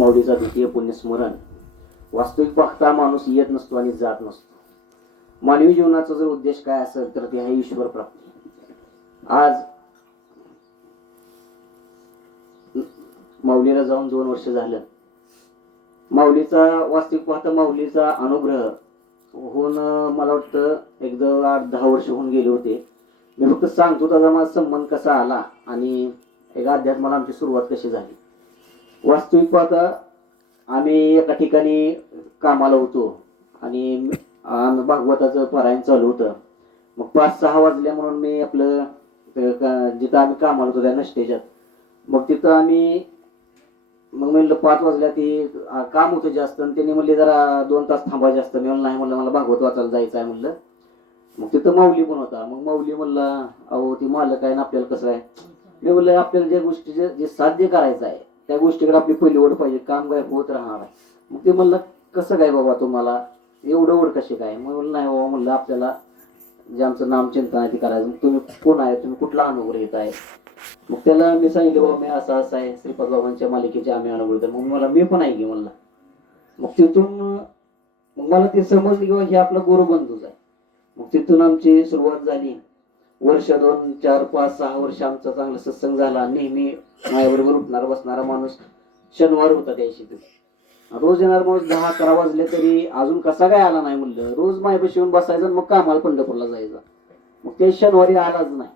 माऊलीचा द्वितीय पुण्यस्मरण. वास्तविक पाहता माणूस येत नसतो आणि जात नसतो. मानवी जीवनाचा जर उद्देश काय असेल तर ते आहे ईश्वर प्राप्ती. आज माऊलीला जाऊन 2 वर्ष झालं. माऊलीचा वास्तविक पाहता माऊलीचा अनुग्रह होऊन मला वाटतं एकदा 8-10 वर्ष होऊन गेले होते. मी फक्त सांगतो त्याचा माझा संबंध कसा आला आणि एक अध्यात्माला आमची सुरुवात कशी झाली. वास्तविक पाहता आम्ही एका ठिकाणी कामाला होतो आणि भागवताचं पारायण चालू होतं. मग 5-6 वाजल्या म्हणून मी आपलं जिथं आम्ही कामाला होतो त्या नष्टेच्यात, मग तिथं आम्ही मग म्हणलं 5 वाजल्या ती काम होतं जास्त आणि त्यांनी म्हणले जरा 2 तास थांबा जास्त. मी म्हणलं नाही, म्हणलं मला भागवत वाचायला जायचं आहे म्हणलं. मग तिथं माऊली पण होता. मग माऊली म्हणला अहो ती मालक आहे ना आपल्याला कसं आहे. मी म्हणलं आपल्याला ज्या गोष्टीचे जे साध्य करायचं आहे त्या गोष्टीकडे आपली पहिली ओढ पाहिजे, काम काय होत राहणार आहे. मग ते म्हणलं कसं काय बाबा तुम्हाला एवढं ओढ कशी काय. मग म्हणलं नाही बाबा म्हणलं आपल्याला जे आमचं नामचिंतन आहे ते करायचं. मग तुम्ही कोण आहे, तुम्ही कुठला अनुग्रह येत आहे. मग त्याला मी सांगितलं बाबा मी असं असं आहे श्रीपाद बाबांच्या मालिकेचे आम्ही अनुग्रह. मग मला मी पण आहे की म्हणलं. मग तिथून मग मला ते समजलं की हे आपला गुरुबंधूच आहे. मग तिथून आमची सुरुवात झाली. वर्ष 2, 4, 5, 6 वर्ष आमचा चांगला सत्संग झाला. नेहमी माझ्याबरोबर उठणारा बसणारा माणूस. शनिवार होता त्याशी रोज येणार माणूस. 10-11 वाजले तरी अजून कसा काय आला नाही म्हणलं. रोज माझ्यापाशी येऊन बसायचा मग कामाला पंढरपूरला जायचा. मग ते शनिवारी आलाच नाही.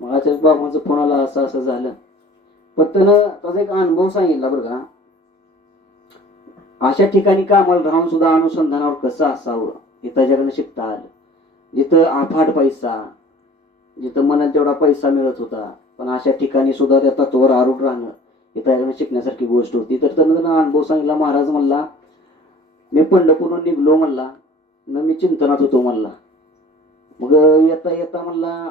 मग आचार्य बाबांचा फोन आला असं असं झालं. पण त्यानं त्याचा एक अनुभव सांगितला बरं का. अशा ठिकाणी कामाला राहून सुद्धा अनुसंधानावर कसं असावं हे त्याच्याकडनं शिकता आलं. जिथं अफाट पैसा, जिथं मनाला तेवढा पैसा मिळत होता पण अशा ठिकाणी सुद्धा त्या तत्वावर आरूढ राहणं हे त्याच्याकडे शिकण्यासारखी गोष्ट होती. तर त्यानं अनुभव सांगितला. महाराज म्हणला मी पंढरपूरहून निघलो म्हणला, मग मी चिंतनात होतो म्हणला. मग येता येता म्हणला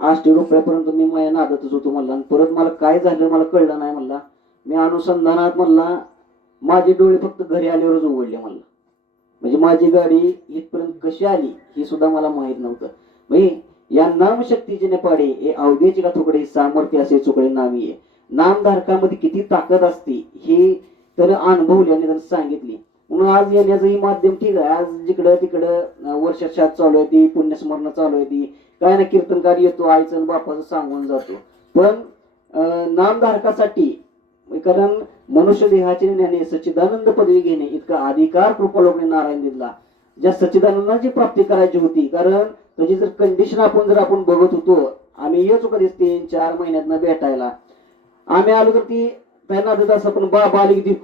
8 रुपयापर्यंत मी माझ्या नादातच होतो म्हणला. आणि परत मला काय झालं मला कळलं नाही म्हणला. मी अनुसंधानात म्हणला माझे डोळे फक्त घरी आल्यावरच उघडले म्हणला. म्हणजे माझी गाडी इथपर्यंत कशी आली हे सुद्धा मला माहित नव्हतं. म्हणजे या नाम शक्तीचे ने पाडे हे अवघेचे का थोकडे सामर्थ्य असे चुकडे नामी आहे. नामधारकामध्ये किती ताकद असते हे त्याला अनुभवल्याने त्याला सांगितली. म्हणून आज येण्याचंही माध्यम ठीक आहे. आज जिकडं तिकडं वर्षात चालू आहे ती पुण्यस्मरण चालू आहे ती काय ना कीर्तनकार येतो आईचं आणि बापाचं सांगून जातो. पण नामधारकासाठी कारण मनुष्य देहाचे ज्ञाने सच्चिदानंद पदवी घेणे इतका अधिकार कृपालोकने नारायण दिला. ज्या सच्चिदानंदाची प्राप्ती करायची होती. कारण त्याची जर कंडिशन आपण बघत होतो. आम्ही येतो कधीच 3-4 महिन्यात भेटायला. आम्ही आलो तर ती त्यांना देत असं पण बाबा आली किती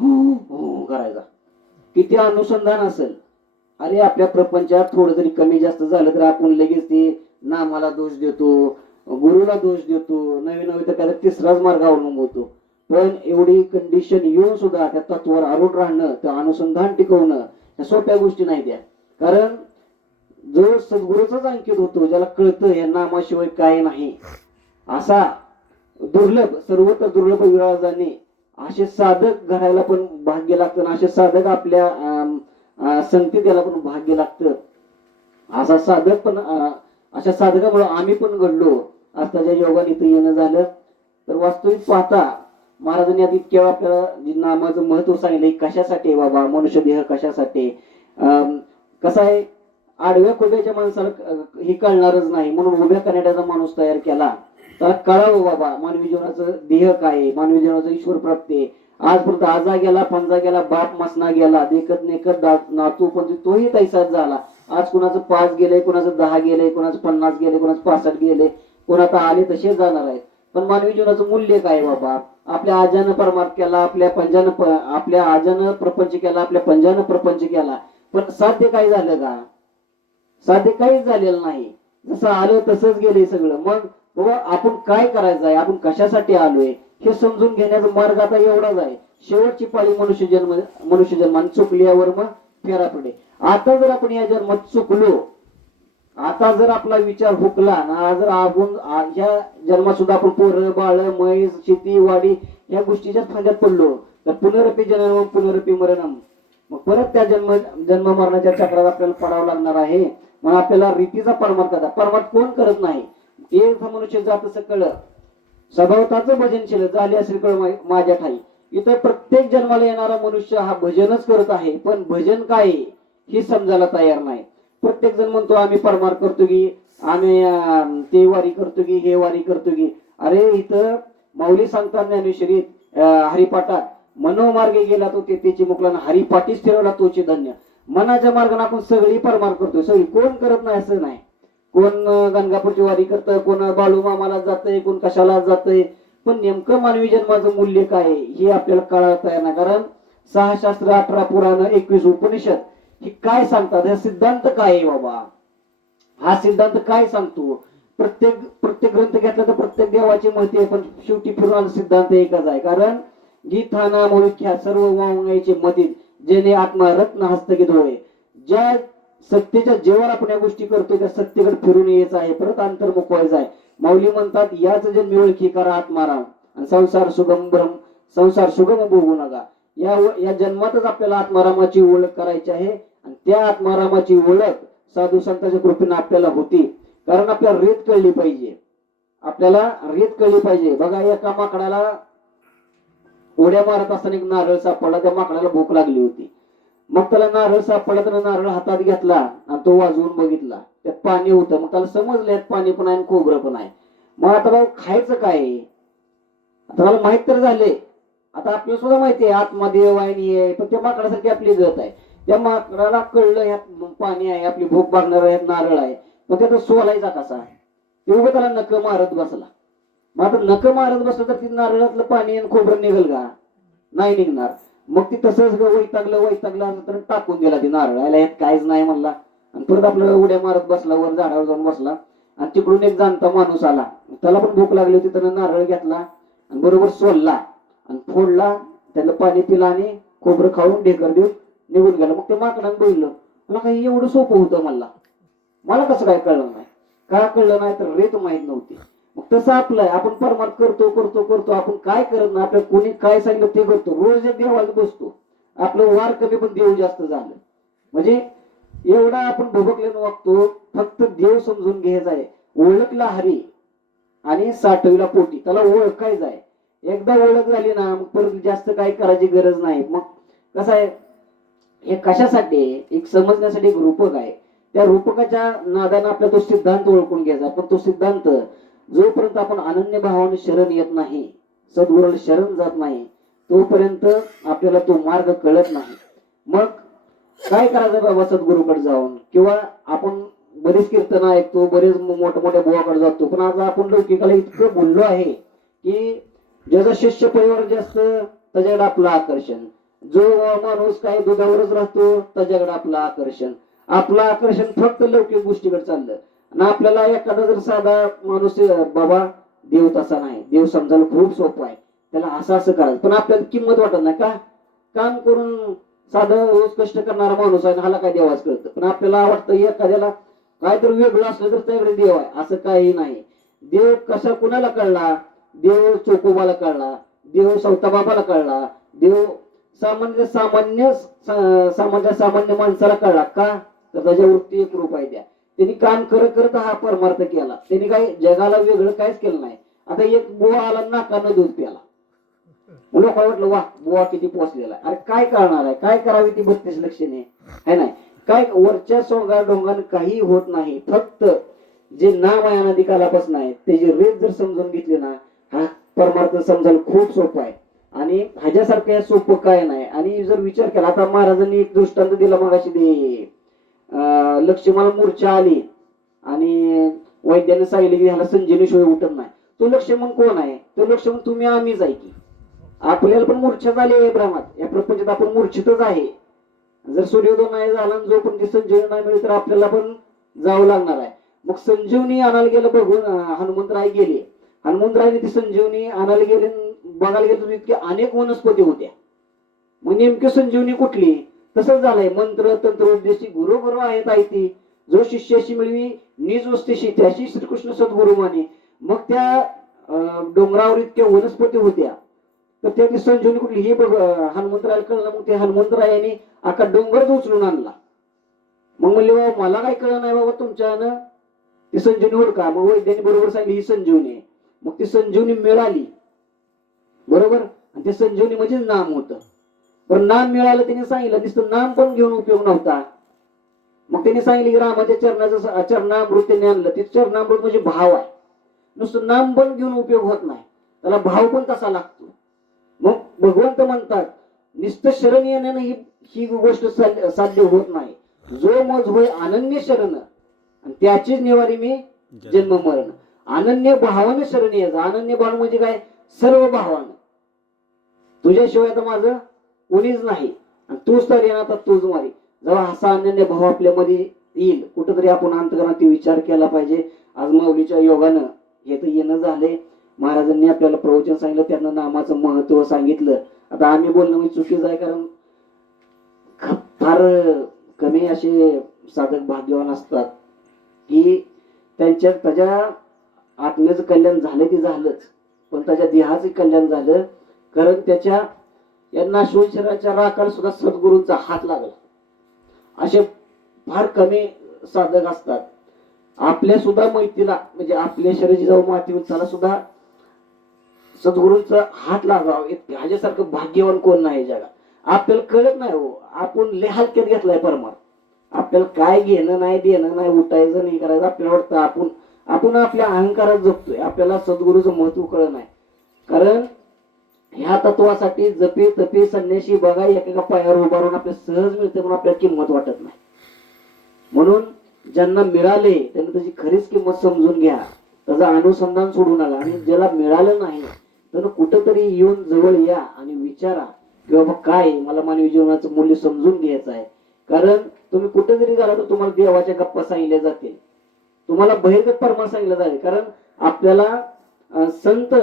करायचा. किती अनुसंधान असेल. अरे आपल्या प्रपंचात थोडं जरी कमी जास्त झालं तर आपण लगेच ते नामाला दोष देतो, गुरुला दोष देतो, नवीन तर काय तिसराच मार्ग अवलंबवतो. पण एवढी कंडिशन येऊन सुद्धा त्या तत्वावर आरूढ राहणं, त्या अनुसंधान टिकवणं ह्या सोप्या गोष्टी नाही त्या. कारण जो सद्गुरूचाच अंकित होतो, ज्याला कळतं या नामाशिवाय काय नाही, असा दुर्लभ सर्वत्र दुर्लभ विराजाने असे साधक घरायला पण भाग्य लागतं. असे साधक आपल्या संगतीत याला पण भाग्य लागतं. असा साधक पण अशा साधकामुळे आम्ही पण घडलो. आज त्याच्या योगाने इथं येणं झालं. तर वास्तविक पाहता महाराजांनी आधी इतक्या आपल्याला नामाचं महत्व सांगितलं. कशासाठी बाबा मनुष्य देह कशासाठी. कसं आहे आडव्या खोब्याच्या माणसाला हे कळणारच नाही म्हणून उभ्या करण्याचा माणूस तयार केला. त्याला कळावं बाबा मानवी जीवनाचं देह काय आहे, मानवी जीवनाचं ईश्वर प्राप्ती आहे. आजपर्यंत आजा गेला पंजा गेला बाप मसना गेला देखत नेकत नातू पण तोही तैसाच झाला. आज कुणाचं 5 गेले, कुणाचं 10 गेले, कुणाचं 50 गेले, कुणाचं 65 गेले, कोणाचं आले तसे जाणार आहेत. पण मानवी जीवनाचं मूल्य काय बाबा. आपल्या आजानं परमार्थ केला, आपल्या आजानं प्रपंच केला, आपल्या पंजानं प्रपंच केला. पण साध्य काय झालं का. साध्य काहीच झालेलं नाही. जसं आलं तसंच गेले सगळं. मग बाबा आपण काय करायचं आहे, आपण कशासाठी आलोय हे समजून घेण्याचा मार्ग आता एवढाच आहे. शेवटची पाळी मनुष्य जन्माने चुकल्यावर मग फेरा पडे. आता जर आपण या जन्मात चुकलो, आता जर आपला विचार हुकला ना, जर आपण ह्या जन्मात सुद्धा आपण पोरं बाळ म्हैस शेती वाडी या गोष्टीच्या फांद्यात पडलो तर पुनरपी जननम पुनरपी मरणम. मग परत त्या जन्म मरणाच्या चक्रात आपल्याला पडावं लागणार आहे. मग आपल्याला रीतीचा परमार्थ कोण करत नाही. एक मनुष्य जात सकळ स्वभावताचं भजनशील झाले असेल कळ माझ्या ठाई. इथं प्रत्येक जन्माला येणारा मनुष्य हा भजनच करत आहे, पण भजन काय आहे हे समजायला तयार नाही. प्रत्येक जण म्हणतो आम्ही परमार करतो की, आम्ही ते वारी करतो की, हे वारी करतो की. अरे इथं माऊली सांगतात ज्ञानेश्वरीत हरिपाठात, मनोमार्गे गेला तो तेथेची मुकला, हरिपाठीच फिरवला तोचे धन्य. मनाच्या मार्गाने आपण सगळी परमार करतोय, सगळी कोण करत नाही असं नाही. कोण गणगापूरची वारी करतंय, कोण बाळूमामाला जातंय, कोण कशाला जातंय. पण नेमकं मानवी जन्माचं मूल्य काय आहे हे आपल्याला कळायला तयार नाही. कारण 6 शास्त्र, 18 पुराण, 21 उपनिषद हे काय सांगतात, हा सिद्धांत काय आहे बाबा, हा सिद्धांत काय सांगतो. प्रत्येक प्रत्येक ग्रंथ घेतला तर प्रत्येक देवाची माहिती आहे, पण शेवटी फिरून सिद्धांत एकच आहे. कारण गीता नाम विख्या सर्व वाङ्मयाचे मती, जेणे आत्मा रत्न हस्तगीत होय. ज्या सत्तेच्या जेव्हा आपण या गोष्टी करतो त्या सत्तेकडे फिरून यायचं आहे, परत अंतर्मुख व्हायचं आहे. माऊली म्हणतात याच जन्मी ओळखी करा आत्माराम, आणि संसार सुगम ब्रह्म, संसार सुगम भोगू नका. या जन्मातच आपल्याला आत्मारामाची ओळख करायची आहे, आणि त्या आत्मारामाची ओळख साधू संतांच्या कृपेने आपल्याला होती. कारण आपल्याला रीत कळली पाहिजे, आपल्याला रीत कळली पाहिजे. बघा एका माकडाला उड्या मारत असताना एक नारळ सापडला, त्या माकडाला भूक लागली होती. मग त्याला नारळ सापडला, तर नारळ हातात घेतला आणि तो वाजवून बघितला, त्यात पाणी होतं. मग त्याला समजलं यात पाणी पण आहे आणि खोबरं पण आहे. मग आता बाबा खायचं काय, आता मला माहित तर झाले. आता आपल्याला सुद्धा माहिती आहे आत्मा देव आहे, पण त्या माकडासारखी आपली गत आहे. त्या माकडाला कळलं यात पाणी आहे, आपली भूक भागणार आहे, नारळ आहे, पण त्याचा सोलायचा कसा, तेवढं त्याला नक मारत बसला. मग आता नक मारत बसलं तर ती नारळातलं पाणी आणि खोबरं निघेल का, नाही निघणार. मग ती तसंच वैतागलं तर टाकून दिला ती नारळाला, यात काहीच नाही म्हणला, आणि परत आपल्याला उड्या मारत बसला, वर झाडावर जाऊन बसला. आणि तिकडून एक जाणता माणूस आला, त्याला पण भूक लागली होती, त्यानं नारळ घेतला आणि बरोबर सोलला आणि फोडला, त्याला पाणी पिला आणि खोबरं खाऊन ढेकर देऊन निघून गेला. मग ते माकडानं बोललं, मला काही एवढं सोपं होतं, मला कसं काय कळलं नाही. का कळलं नाही तर रेत माहित नव्हती. मग तसं आपलं आपण परमार्थ करतो करतो करतो, आपण काय करत नाही, आपल्याला कोणी काय सांगितलं ते करतो. रोज एक देवाला बसतो, आपलं वार कमी पण देव जास्त झालं. म्हणजे एवढा आपण भोगकलेलं वागतो. फक्त देव समजून घ्यायचा आहे. ओळखला हरी आणि साठविला पोटी, त्याला ओळखायचं आहे. एकदा ओळख झाली ना मग परत जास्त काही करायची गरज नाही. मग कसं आहे, हे कशासाठी, एक समजण्यासाठी एक रूपक आहे. त्या रूपकाच्या नादानं आपला तो सिद्धांत ओळखून घ्यायचा. पण तो सिद्धांत जोपर्यंत आपण अनन्य भावाने शरण येत नाही, सद्गुरूला शरण जात नाही, तोपर्यंत आपल्याला तो मार्ग कळत नाही. मग काय करायचं बाबा, सद्गुरूकडे जाऊन, किंवा आपण बरेच कीर्तन ऐकतो, बरेच मोठ्या मोठ्या बुवाकडे जातो, पण आज आपण लौकिकाला इतकं बोललो आहे की ज्याचा शिष्य परिवार जास्त त्याच्याकडे आपलं आकर्षण, जो माणूस काही दुधावरच राहतो त्याच्याकडे आपलं आकर्षण फक्त लौकिक गोष्टीकडे चाललं. आणि आपल्याला एखादा जर साधा माणूस, बाबा देव तसा नाही, देव समजायला खूप सोपं आहे, त्याला असं असं करायचं, पण आपल्याला किंमत वाटत नाही. का, काम करून साधं रोज कष्ट करणारा माणूस आहे, हाला काय देवाच कळतं. पण आपल्याला वाटतं एखाद्याला काहीतरी वेगळं असलं तर त्याकडे देव आहे, असं काही नाही. देव कसा कुणाला कळला, देव चोकोबाला कळला, देव सौताबाबाला कळला, देव सामान्य माणसाला कळला. का, तर त्याच्यावरती एक रूप आहे. त्यांनी काम करत करत हा परमार्थ केला. त्यांनी काही जगाला वेगळं काहीच केलं नाही. आता एक बुवा आला नाकानं दूध प्याला, लोक वाटलं वा बुवा किती पोचलेला. अरे काय करणार आहे, काय करावी ती 32 लक्षणे है नाही. काय वरच्या सोंगा डोंगाने काही होत नाही. फक्त जे नाम आहे अनादिकालापासून आहे त्याची रेत जर समजून घेतली ना, हा परमार्थ समजायला खूप सोपं आहे. आणि ह्याच्यासारखं सोपं काय नाही. आणि जर विचार केला, आता महाराजांनी एक दृष्टांत दिला मगाशी, ते लक्ष्मणाला मूर्छा आली आणि वैद्याने सांगितले की ह्याला संजीवनी शिवाय उठत नाही. तो लक्ष्मण कोण आहे, तो लक्ष्मण तुम्ही आम्हीच आहे की. आपल्याला पण मूर्छा झाली आहे ब्रह्मात, या प्रपंचात आपण मूर्छितच आहे. जर सूर्योदय नाही झाला, जो पण ती संजीवनी नाही मिळेल तर आपल्याला पण जावं लागणार आहे. मग संजीवनी आणायला गेलं बघून हनुमंतराय गेले. हनुमंतरायने ती संजीवनी आणायला गेले, बघायला गेले तर इतके अनेक वनस्पती होत्या. मग नेमकी संजीवनी कुठली, तसंच झालंय. मंत्र तंत्र उपदेशी गुरु गुरु आहेत आई ती, जो शिष्याशी मिळवी निज वस्तीशी त्याशी श्रीकृष्ण सद्गुरु माने. मग त्या डोंगरावर इतक्या वनस्पती होत्या, तर त्याची संजीवनी कुठली हे बघ हनुमंतरायला कळलं. मग ते हनुमंतरायाने अख्खा डोंगरच उचलून आणला. मग म्हणले बाबा मला काय कळलं नाही बाबा तुमच्यानं ती संजीवनी होईल का. मग वैद्याने बरोबर सांगितली ही संजीवनी आहे. मग ती संजीवनी मिळाली, बरोबर. आणि ते संजीवनी म्हणजे नाम होतं. पण नाम मिळालं त्यांनी सांगितलं, नुसतं नाम पण घेऊन उपयोग नव्हता. मग त्यांनी सांगितलं की रामाच्या चरणाचं चरणामृत त्यांनी आणलं. ते चरणामृत म्हणजे भाव आहे. नुसतं नाम पण घेऊन उपयोग होत नाही, त्याला भाव पण तसा लागतो. मग भगवंत म्हणतात नुसतं शरण येण्यानं ही गोष्ट साध्य होत नाही. जो मज होय अनन्य शरण आणि त्याचीच निवारी मी जन्म मरण. अनन्य भावानं शरण यायचं. अनन्य भाव म्हणजे काय? सर्व भावानं. तुझ्याशिवाय तर माझं कोणीच नाही आणि तूच तर येणार, तर तूच मारी. जेव्हा असा अनन्य भाव आपल्यामध्ये येईल, कुठंतरी आपण अंतकरणात विचार केला पाहिजे. आज माऊलीच्या योगानं हे तर येणं झाले. महाराजांनी आपल्याला प्रवचन सांगितलं, त्यांना नामाचं महत्व सांगितलं. आता आम्ही बोलणं म्हणजे चुकीचं आहे, कारण फार कमी असे साधक भाग्यवान असतात की त्याच्या आत्म्याचं कल्याण झालं ते झालंच, पण त्याच्या देहाचं कल्याण झालं, कारण त्याच्या या नाशवंत शरीराच्या राखाला सुद्धा सद्गुरूंचा हात लागला. असे फार कमी साधक असतात. आपल्या सुद्धा मैतीला म्हणजे आपल्या शरीराची जाऊ माती त्याला सुद्धा सद्गुरूंचा हात लागावा, ह्याच्यासारखं भाग्यवान कोण नाही जगात. आपल्याला कळत नाही हो, आपण लय हलक्यात घेतलाय परमार. आपल्याला काय घेणं नाही, देणं नाही, उठायचं नाही, करायचं. आपल्याला वाटतं आपण आपल्या अहंकारात जगतोय. आपल्याला सद्गुरूचं महत्व कळत नाही. कारण ह्या तत्वासाठी जपे तपे संन्याशी बघा एकेका पायावर उभारून आपल्या सहज मिळते, म्हणून आपल्याला किंमत वाटत नाही. म्हणून ज्यांना मिळाले त्यांनी त्याची खरीच किंमत समजून घ्या, त्याचं अनुसंधान सोडू नका. आणि ज्याला मिळालं नाही तर कुठंतरी येऊन जवळ या आणि विचारा की बाबा काय मला मानवी जीवनाचं मूल्य समजून घ्यायचं आहे. कारण तुम्ही कुठं जरी गेला तर तुम्हाला देवाच्या गप्पा सांगितल्या जातील, तुम्हाला बहिर्गत परमा सांगितलं जाईल. कारण आपल्याला संत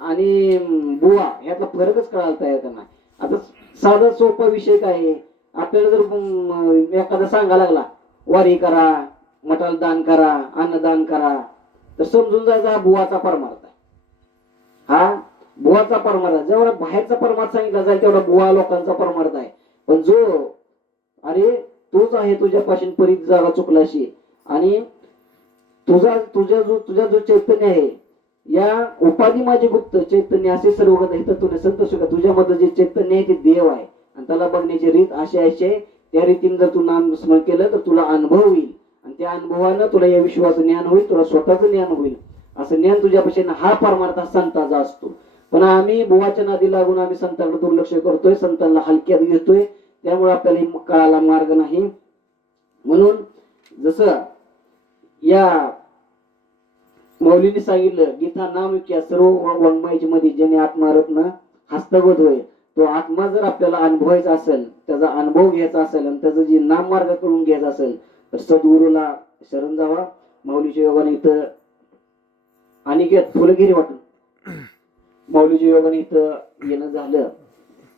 आणि बुवा यातला फरकच कळायला तयार नाही. आता साधा सोपा विषय काय आहे, आपल्याला जर एखादा सांगायला लागला वारी करा, मठाला दान करा, अन्नदान करा, तर समजून जायचा हा बुवाचा परमार्थ आहे. हा बुवाचा परमार्थ. जेवढा बाहेरचा परमार्थ सांगितला जाईल तेवढा बुवा लोकांचा परमार्थ आहे. पण जो अरे तोच आहे तुझ्यापासून परीत जागा चुकलाशी, आणि तुझा जो चैतन्य आहे, या उपाधी माझे गुप्त चैतन्य असे सर्व तुला संत सुख, तुझ्यामध्ये जे चैतन्य आहे ते देव आहे. आणि त्याला बघण्याची रीत अशी आहे, त्या रीतीने जर तू नाम स्मरण केलं तर तुला अनुभव होईल. आणि त्या अनुभवानं तुला या विश्वाचं ज्ञान होईल, तुला स्वतःचं ज्ञान होईल. असं ज्ञान तुझ्यापाशी हा परमार्थ संताचा असतो. पण आम्ही बुवाच्या नादी लागून आम्ही संतांकडे दुर्लक्ष करतोय, संतांना हलक्यात घेतोय, त्यामुळे आपल्याला कळाला मार्ग नाही. म्हणून जसं या मौलीने सांगितलं, गीता नाम विक्या सर्व वाङ्मयाची मध्ये ज्याने आत्मारत्न हस्तगत होय, तो आत्मा जर आपल्याला अनुभवायचा असेल, त्याचा अनुभव घ्यायचा असेल आणि त्याचं जे नाम मार्ग करून घ्यायचा असेल तर सद्गुरूला शरण जावा. माऊलीच्या योगाने इथं अनिकेत फुलगिरी वाटून माऊलीच्या योगाने इथं येणं झालं.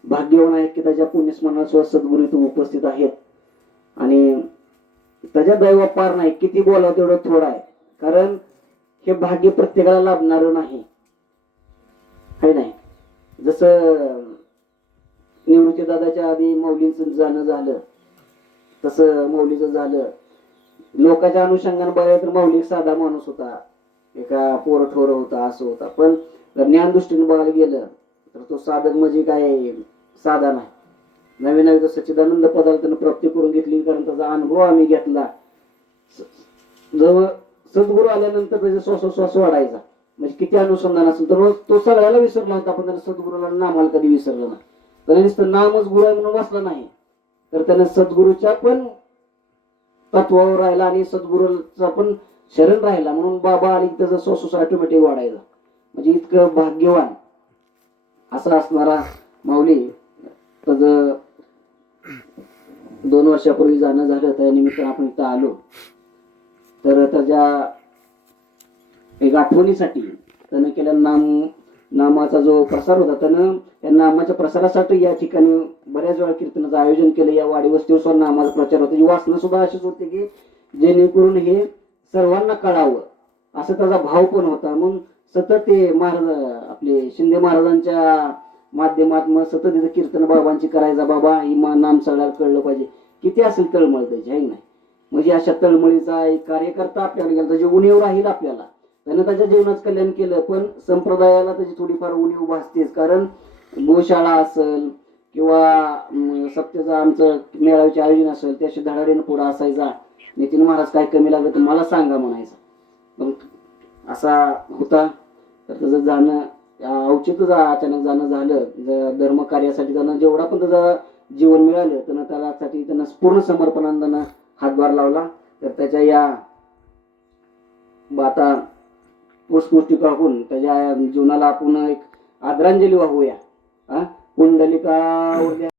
भाग्यवान आहेत की त्याच्या पुण्यस्मरणात सद्गुरू इथं उपस्थित आहेत. आणि त्याच्या दैवा पार नाही, किती बोलावं तेवढं थोडं आहे. कारण हे भाग्य प्रत्येकाला लाभणार नाही, है नाही. जसं निवृत्ती दादाच्या आधी मौलींचं जाणं झालं, तसं मौलीचं झालं. लोकांच्या अनुषंगाने बघायला तर मौली साधा माणूस होता, एका पोरठोर होता, असं होता. पण ज्ञान दृष्टीने बघायला गेलं तर तो साधक म्हणजे काय साधा नाही. नवीन नवीन सच्चिदानंद पदार्थानं प्राप्ती करून घेतली, कारण त्याचा अनुभव आम्ही घेतला. जवळ सद्गुरू आल्यानंतर त्याचा श्वास वाढायचा, म्हणजे किती अनुसंधान असेल. तर तो सगळ्याला विसरला होता, पण त्याने सद्गुरूला नामाला कधी विसरला नाही. त्याने नुसतं नामच गुरु आहे म्हणून वाचला नाही, तर त्याने सद्गुरूच्या पण तत्वावर राहिला आणि सद्गुरूचा पण शरण राहिला. म्हणून बाबा आली त्याचा श्वास ऑटोमॅटिक वाढायचा. म्हणजे इतकं भाग्यवान असा असणारा माऊली. त्याचं 2 वर्षापूर्वी जाणं झालं, त्या निमित्तानं आपण इथं आलो. तर त्याच्या एक आठवणीसाठी त्यानं केलेला नामाचा जो प्रसार होता, त्यानं या नामाच्या प्रसारासाठी या ठिकाणी बऱ्याच वेळा कीर्तनाचं आयोजन केलं. या वाडी वस्तीवर सुद्धा नामाचा प्रचार होता. वाचणं सुद्धा अशीच होते की जेणेकरून हे सर्वांना कळावं, असं त्याचा भाव पण होता. म्हणून सतत ते महाराज आपले शिंदे महाराजांच्या माध्यमात मग सतत तिथं कीर्तन बाबांची करायचा. बाबा ही नाम सगळ्याला कळलं पाहिजे. किती असेल तळमळ त्याची, आहे नाही. म्हणजे अशा तळमळीचा एक कार्यकर्ता आपल्याला गेला, त्याची उणीव राहील आपल्याला. त्यानं त्याच्या जीवनाचं कल्याण केलं, पण संप्रदायाला त्याची थोडीफार उणीव भासतेच. कारण गोशाळा असेल किंवा सप्त्याचं आमचं मेळाव्याचे आयोजन असेल त्याशी धडाडीनं पुढं असायचा. नितीन महाराज काय कमी लागलं तर मला सांगा म्हणायचं. मग असा होता. तर त्याचं जाणं औचित्यच अचानक जाणं झालं. धर्म कार्यासाठी त्यानं जेवढा पण त्याचं जीवन मिळालं त्यानं त्यासाठी त्यानं पूर्ण समर्पणानं हातभार लावला. तर त्याच्या या आता पुष्पवृष्टी टाकून त्याच्या जीवनाला आपण एक आदरांजली वाहूया. पुंडलिका